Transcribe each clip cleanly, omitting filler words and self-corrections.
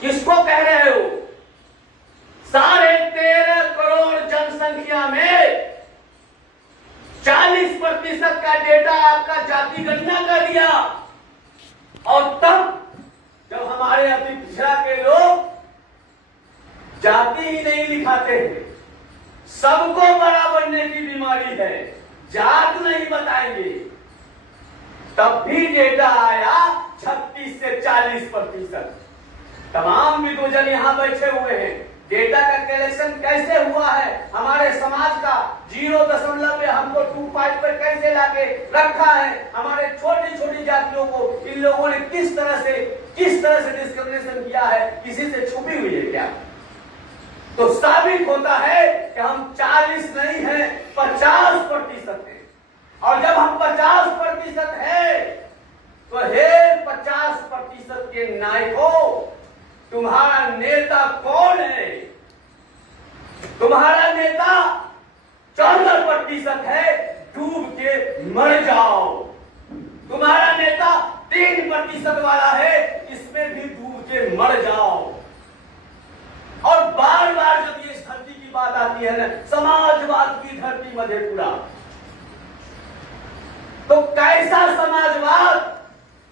किसको कह रहे हो? 13.5 करोड़ जनसंख्या में 40% का डेटा आपका जाति गणना कर दिया। और तब जब हमारे अति पिछड़ा के लोग जाति ही नहीं लिखाते हैं, सबको बड़ा बनने की बीमारी है, जात नहीं बताएंगे, तब भी डेटा आया 36 से 40%। तमाम विद्वान यहां बैठे हुए हैं। डेटा का कलेक्शन कैसे हुआ है हमारे समाज का, 0 में हमको 25 पर कैसे लाके रखा है। हमारे छोटी छोटी जातियों को इन लोगों ने किस तरह से डिस्क्रिमिनेशन किया है, किसी से छुपी हुई है क्या? तो साबित होता है कि हम 40 नहीं है, 50% है। और जब हम 50% है तो हे 50% के नायकों, तुम्हारा नेता कौन है? तुम्हारा नेता 14% है, डूब के मर जाओ। तुम्हारा नेता 3% वाला है, इसमें भी डूब के मर जाओ। और बार बार जब ये इस धरती की बात आती है ना, समाजवाद की धरती मधेपुरा, तो कैसा समाजवाद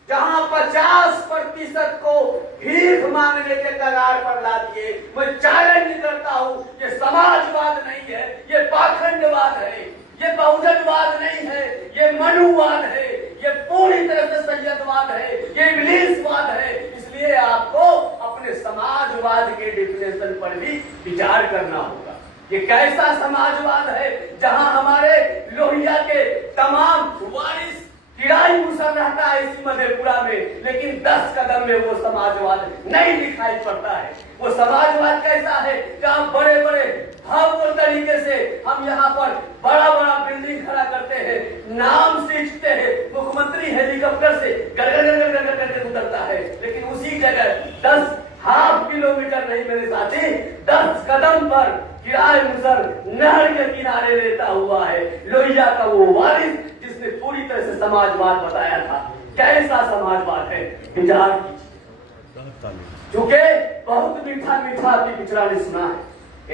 जहां 50% को भीख मांगने के कगार पर ला दिए। मैं चैलेंज करता हूं, ये समाजवाद नहीं है, ये पाखंडवाद है, ये बहुजनवाद नहीं है, ये मनुवाद है, ये पूरी तरह से सैयदवाद है, ये इब्लीसवाद है। इसलिए आपको अपने समाजवाद के डिफिनेशन पर भी विचार करना होगा। ये कैसा समाजवाद है जहां हमारे लोहिया के तमाम वारिस किराई मुसर रहता है इसी मधेपुरा में, लेकिन 10 कदम में वो समाजवाद नहीं दिखाई पड़ता है। वो समाजवाद कैसा है जहां बड़े बड़े भव्य तरीके से हम यहाँ पर बड़ा बड़ा बिल्डिंग खड़ा करते हैं, नाम सींचते हैं, मुख्यमंत्री हेलीकॉप्टर से गड़गड़ करके उतरता है, लेकिन उसी जगह 10 हाफ किलोमीटर नहीं मेरे साथी, 10 कदम पर किराए मुसर नहर के किनारे लेता हुआ है लोहिया का वो वारिस जिसने पूरी तरह से समाजवाद बताया था। कैसा समाजवाद है विचार कीजिए। क्योंकि बहुत मीठा मीठा अति पिछड़ा ने सुना है।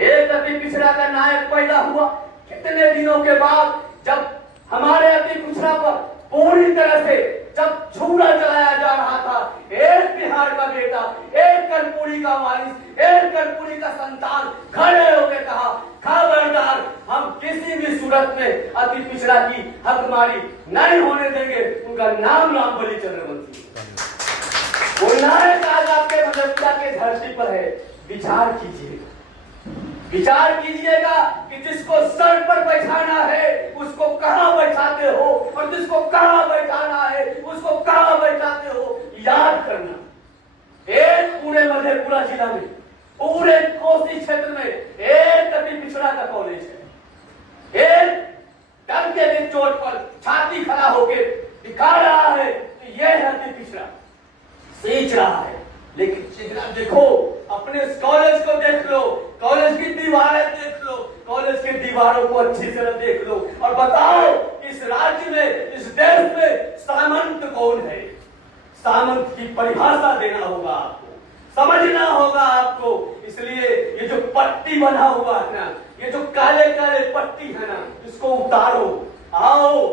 एक अति पिछड़ा का नायक पैदा हुआ कितने दिनों के बाद, जब हमारे अति पिछड़ा पर पूरी तरह से जब छुरा चलाया जा रहा था। एक बिहार का बेटा, एक कर्पूरी का वारिस, एक कर्पूरी का संतान खड़े होकर कहा, खबरदार, हम किसी भी सूरत में अति पिछड़ा की हकमारी नहीं होने देंगे। उनका नाम रामबली चंद्रवंशी। वो नायक आज आपके मधेपुरा के धरती पर है। विचार कीजिएगा, विचार कीजिएगा कि जिसको सर पर बैठाना है उसको कहां बैठाते हो, और जिसको कहां बैठाना है उसको कहां बैठाते हो। याद करना, एक पूरे मधेपुरा जिला में, पूरे कोसी क्षेत्र में एक अति पिछड़ा का कॉलेज है। एक डंके की चोट पर छाती खड़ा होकर दिखा रहा है कि यह अति पिछड़ा सींच रहा है। लेकिन देखो, अपने इस कॉलेज को देख लो, कॉलेज की दीवारें देख लो, कॉलेज की दीवारों को अच्छी तरह देख लो और बताओ इस राज्य में, इस देश में सामंत कौन है। सामंत की परिभाषा देना होगा आपको, समझना होगा आपको। इसलिए ये जो पट्टी बना हुआ है ना, ये जो काले काले पट्टी है ना, इसको उतारो। आओ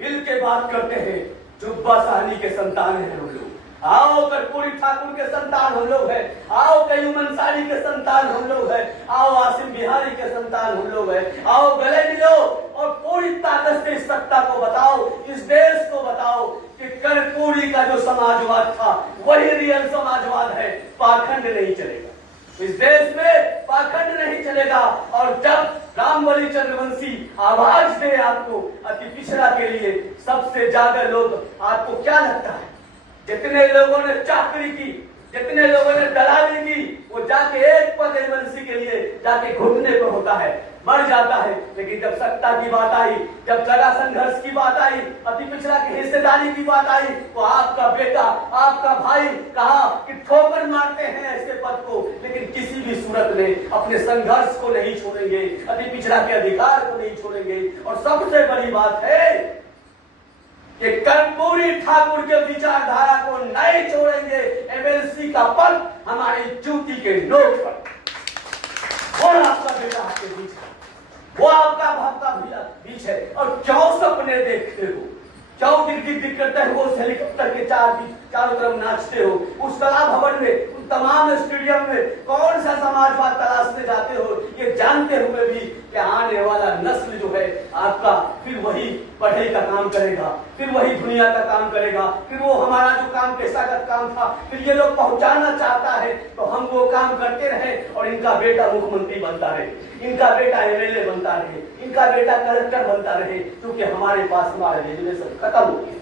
मिल के बात करते हैं। जुब्बा साहनी के संतान हैं हम लोग। आओ कर्पूरी ठाकुर के संतान हम लोग हैं। आओ कयूम अंसारी के संतान हम लोग हैं। आओ आसिम बिहारी के संतान हम लोग हैं। आओ गले मिलो और पूरी ताकत से इस सत्ता को बताओ, इस देश को बताओ कि कर्पूरी का जो समाजवाद था वही रियल समाजवाद है। पाखंड नहीं चलेगा इस देश में, पाखंड नहीं चलेगा। और जब रामबली चंद्रवंशी आवाज दे आपको अति पिछड़ा के लिए, सबसे ज्यादा लोग, आपको क्या लगता है जितने लोगों ने चाकरी की, जितने लोगों ने दलाली की, वो जाके एक पद एमएलसी के लिए जाके घुटने पर होता है, मर जाता है। लेकिन जब सत्ता की बात आई, जब जगह संघर्ष की बात आई, अति पिछड़ा की हिस्सेदारी की बात आई, तो आपका बेटा, आपका भाई कहा कि ठोकर मारते हैं ऐसे पद को, लेकिन किसी भी सूरत में अपने संघर्ष को नहीं छोड़ेंगे, अति पिछड़ा के अधिकार को नहीं छोड़ेंगे। और सबसे बड़ी बात है कि कर्पूरी ठाकुर के विचारधारा को नहीं छोड़ेंगे। एमएलसी का पद हमारी जूती के नोक पर। और आपका बेटा आपके बीच है, वो आपका भापका बीच है। और क्यों सपने देखते हो, क्यों गिर करते हो, उस हेलीकॉप्टर के चारों तरफ नाचते हो, उस कला भवन में, उन तमाम स्टेडियम में कौन सा समाजवाद तलाशने जाते हो, ये जानते हुए भी कि आने वाला नस्ल जो है आपका फिर वही पढ़ाई का काम करेगा, फिर वही दुनिया का काम करेगा, फिर वो हमारा जो काम पेशागत काम था फिर ये लोग पहुंचाना चाहता है तो हम वो काम करते रहे और इनका बेटा मुख्यमंत्री बनता रहे, इनका बेटा एमएलए बनता रहे, इनका बेटा कलेक्टर बनता रहे, क्योंकि हमारे पास हमारा रिजर्वेशन खत्म हो गया।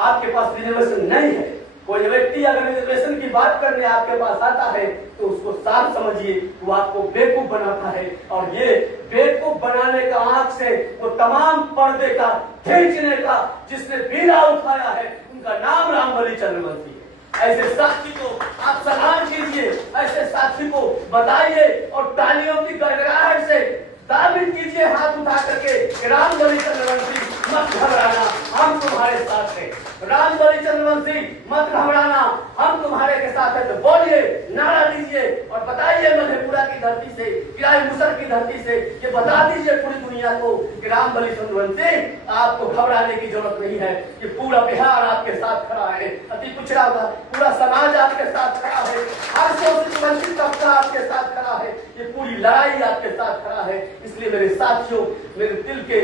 आपके पास रिजर्वेशन नहीं है। कोई व्यक्ति अगर रिजर्वेशन की बात करने आपके पास आता है तो उसको साफ समझिए वो आपको बेवकूफ बनाता है। और ये बेवकूफ बनाने का आंख से वो तमाम पर्दे का खींचने का जिसने बीड़ा उठाया है उनका नाम रामबली चंद्रवंशी है। ऐसे साथी को आप सलाम कीजिए, ऐसे साथी को बताइए और तालियों की गड़गड़ाहट से दाबित कीजिए हाथ उठा करके, रामबली चंद्रवंशी मत घबराना, हम तुम्हारे साथ हैं। रामबली चंद्रवंशी मत घबराना, हम तुम्हारे के साथ हैं। तो बोलिए, नारा दीजिए और बताइए मधेपुरा की धरती से, किराए मुसर की धरती से, ये बता दीजिए पूरी दुनिया को कि रामबली चंद्रवंशी आपको घबराने की जरूरत नहीं है। कि पूरा बिहार आपके साथ खड़ा है, अति पिछड़ा हुआ पूरा समाज आपके साथ खड़ा है, हर शोषित वंचित तबका आपके साथ खड़ा है, ये पूरी लड़ाई आपके साथ खड़ा है। इसलिए मेरे साथियों, मेरे दिल के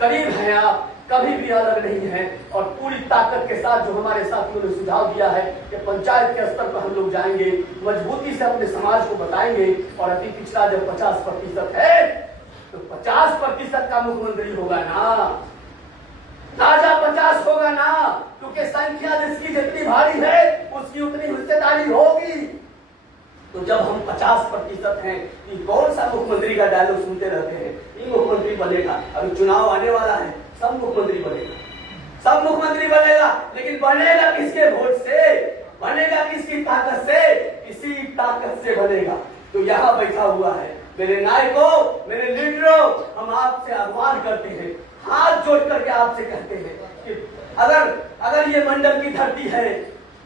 करीब हैं आप, कभी भी अलग नहीं है। और पूरी ताकत के साथ जो हमारे साथियों ने सुझाव दिया है कि पंचायत के स्तर पर हम लोग जाएंगे, मजबूती से अपने समाज को बताएंगे और अति पिछड़ा जब 50% है तो 50% का मुख्यमंत्री होगा ना, राजा 50 होगा ना, क्योंकि संख्या जिसकी जितनी भारी है उसकी उतनी हिस्सेदारी होगी। तो जब हम 50% हैं, कि कौन सा मुख्यमंत्री का डायलॉग सुनते रहते हैं, ये मुख्यमंत्री बनेगा, अभी चुनाव आने वाला है, सब मुख्यमंत्री बनेगा, सब मुख्यमंत्री बनेगा, लेकिन बनेगा किसके वोट से, बनेगा किसकी ताकत से, इसी ताकत से बनेगा। तो यहाँ बैठा हुआ है मेरे नायकों, मेरे लीडरों, हम आपसे आह्वान करते हैं, हाथ जोड़ करके आपसे कहते हैं कि अगर ये मंडल की धरती है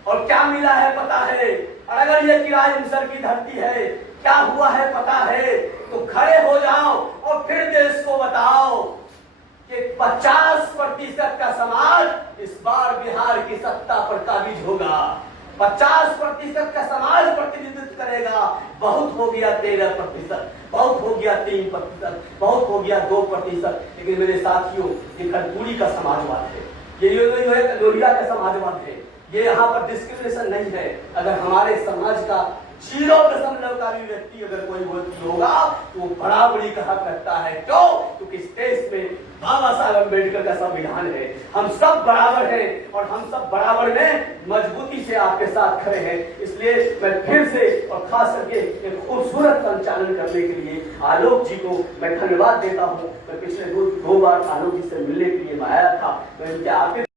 और क्या मिला है पता है, और अगर ये किराए मुसर की धरती है क्या हुआ है पता है, तो खड़े हो जाओ और फिर देश को बताओ कि 50% का समाज इस बार बिहार की सत्ता पर काबिज होगा, 50% का समाज प्रतिनिधित्व करेगा। बहुत हो गया 13%, बहुत हो गया 3%, बहुत हो गया 2%, लेकिन मेरे साथियों ये कर्पूरी का समाजवाद है, ये लोहिया का समाजवाद है, ये यहाँ पर डिस्क्रिमिनेशन नहीं है। अगर हमारे समाज का 0% का भी व्यक्ति अगर कोई व्यक्ति होगा तो वो बराबरी का हक रखता है। क्यों? क्योंकि इस देश में बाबा साहब अम्बेडकर का संविधान है, हम सब बराबर हैं और हम सब बराबर में मजबूती से आपके साथ खड़े हैं। इसलिए मैं फिर से और खास करके एक खूबसूरत संचालन करने के लिए आलोक जी को मैं धन्यवाद देता हूँ। मैं पिछले दो बार आलोक जी से मिलने के लिए मैं आया था, मैं इनके आखिर